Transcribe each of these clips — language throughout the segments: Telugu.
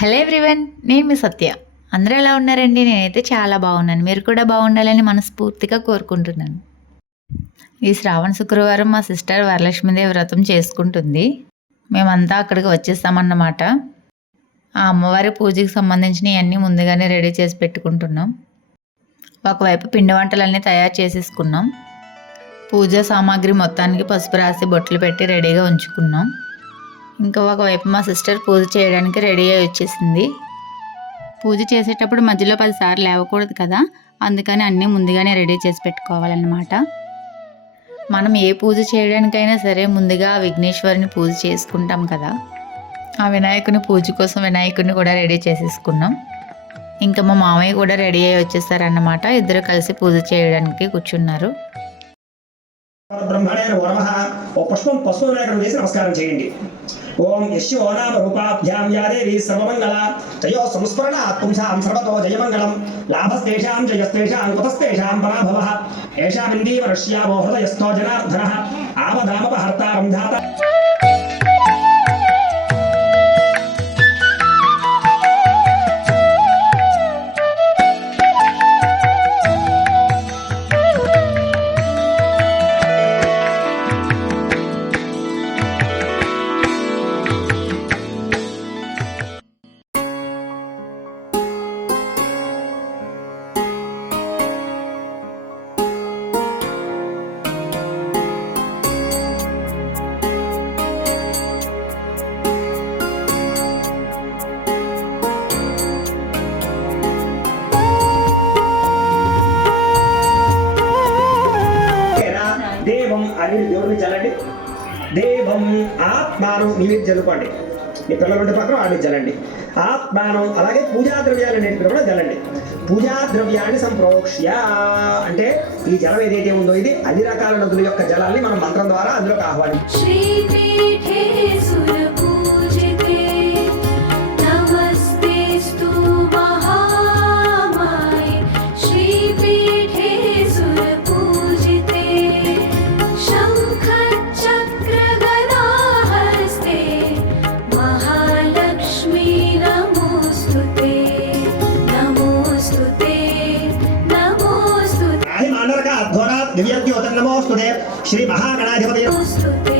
హలో ఎవ్రీవన్ నేను మీ సత్య. అందరూ ఎలా ఉన్నారండి? నేనైతే చాలా బాగున్నాను. మీరు కూడా బాగుండాలని మనస్ఫూర్తిగా కోరుకుంటున్నాను. ఈ శ్రావణ శుక్రవారం మా సిస్టర్ వరలక్ష్మీదేవి వ్రతం చేసుకుంటుంది. మేమంతా అక్కడికి వచ్చేస్తామన్నమాట. ఆ అమ్మవారి పూజకి సంబంధించిన అన్నీ ముందుగానే రెడీ చేసి పెట్టుకుంటున్నాం. ఒకవైపు పిండి వంటలన్నీ తయారు చేసేసుకున్నాం. పూజా సామాగ్రి మొత్తానికి పసుపు రాసి బొట్లు పెట్టి రెడీగా ఉంచుకున్నాం. ఇంకా ఒకవైపు మా సిస్టర్ పూజ చేయడానికి రెడీ అయి వచ్చేసింది. పూజ చేసేటప్పుడు మధ్యలో పదిసార్లు లేవకూడదు కదా? అందుకని అన్నీ ముందుగానే రెడీ చేసి పెట్టుకోవాలన్నమాట. మనం ఏ పూజ చేయడానికైనా సరే ముందుగా ఆ విఘ్నేశ్వరిని పూజ చేసుకుంటాం కదా? ఆ వినాయకుని పూజ కోసం వినాయకుడిని కూడా రెడీ చేసేసుకున్నాం. ఇంకా మా మామయ్య కూడా రెడీ అయ్యి వచ్చేసారన్నమాట ఇద్దరు కలిసి పూజ చేయడానికి కూర్చున్నారు. బ్రహ్మణే వరమ ఓ పుష్పం పశువు వినాయకుడు వేసి నమస్కారం చేయండి. ఓం యశ్యో నామ రూపాభ్యాం యాదేవి సర్వమంగళ. జయో సంస్మరణ పుంసాం సర్వతో జయమంగళం. లాభస్తేషాం జయస్తేషాం కుతస్తేషాం పరాభవ. ఏషామిందీవరశ్యామో హృదయస్థో జనార్దన. ఆపదామపహర్తారం ధాత ఆత్మానం మీ మీద చల్లుకోండి మీ పిల్లలు ఉండే పక్కన వాడిని చల్లండి ఆత్మానం అలాగే పూజా ద్రవ్యాలు అనేటివి కూడా చల్లండి పూజా ద్రవ్యాన్ని సంప్రోక్ష్య. అంటే ఈ జలం ఏదైతే ఉందో ఇది అన్ని రకాల నదుల యొక్క జలాన్ని మనం మంత్రం ద్వారా అందులోకి ఆహ్వానించాలి అధ్వరా దివ్యద్యోతన్నమోస్తుతే శ్రీ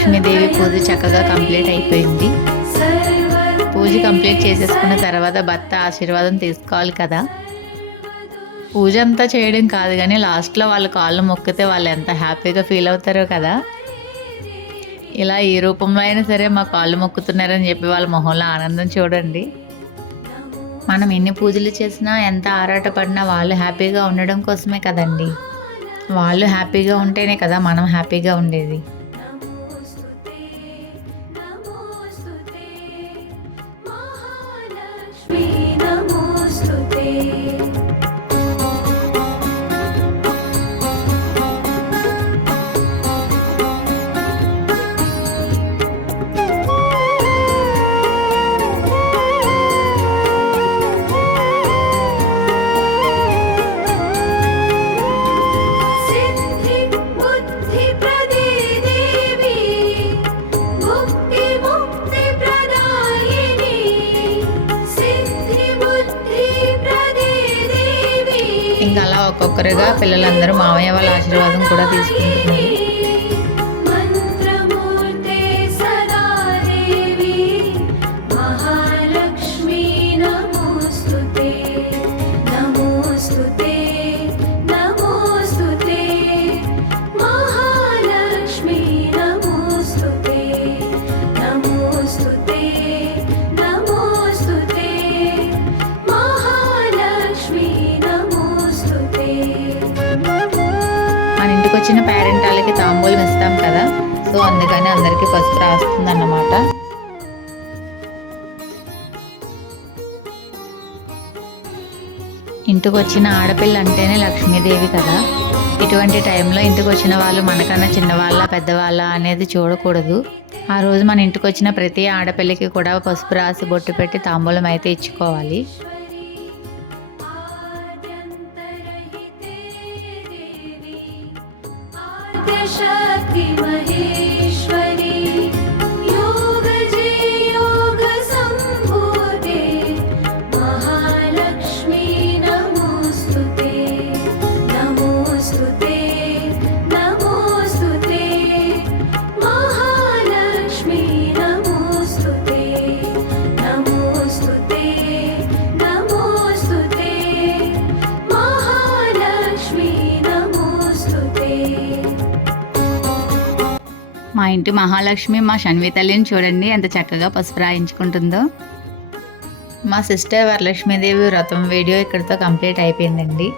లక్ష్మీదేవి పూజ చక్కగా కంప్లీట్ అయిపోయింది. పూజ కంప్లీట్ చేసేసుకున్న తర్వాత భర్త ఆశీర్వాదం తీసుకోవాలి కదా. పూజ అంతా చేయడం కాదు కానీ లాస్ట్లో వాళ్ళ కాళ్ళు మొక్కితే వాళ్ళు ఎంత హ్యాపీగా ఫీల్ అవుతారో కదా. ఇలా ఈ రూపంలో అయినా సరే మా కాళ్ళు మొక్కుతున్నారని చెప్పి వాళ్ళ మొహంలో ఆనందం చూడండి. మనం ఎన్ని పూజలు చేసినా ఎంత ఆరాటపడినా వాళ్ళు హ్యాపీగా ఉండడం కోసమే కదండి. వాళ్ళు హ్యాపీగా ఉంటేనే కదా మనం హ్యాపీగా ఉండేది. ఒక్కొక్కరుగా పిల్లలందరూ మామయ్య వాళ్ళ ఆశీర్వాదం కూడా తీసుకుంటున్నారు. అందరికీ తాంబూలం ఇస్తాం కదా. సో అందుకని అందరికీ పసుపు రాస్తుంది అన్నమాట ఇంటికి వచ్చిన ఆడపిల్ల అంటేనే లక్ష్మీదేవి కదా. ఇటువంటి టైంలో ఇంటికి వచ్చిన వాళ్ళు మనకన్నా చిన్నవాళ్ళ పెద్దవాళ్ళ అనేది చూడకూడదు. ఆ రోజు మన ఇంటికి వచ్చిన ప్రతి ఆడపిల్లకి కూడా పసుపు రాసి బొట్టు పెట్టి తాంబూలం అయితే ఇచ్చుకోవాలి. आद्यशक्ति महेश्वरी ఇంటి మహాలక్ష్మి మా షణ్వి తల్లిని చూడండి ఎంత చక్కగా పసుపు రాయించుకుంటుందో. మా సిస్టర్ వరలక్ష్మీదేవి వ్రతం వీడియో ఇక్కడితో కంప్లీట్ అయిపోయిందండి.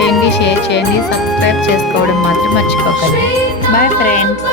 చేయండి షేర్ చేయండి సబ్స్క్రైబ్ చేసుకోవడం మాత్రం మర్చిపోకండి. Bye friends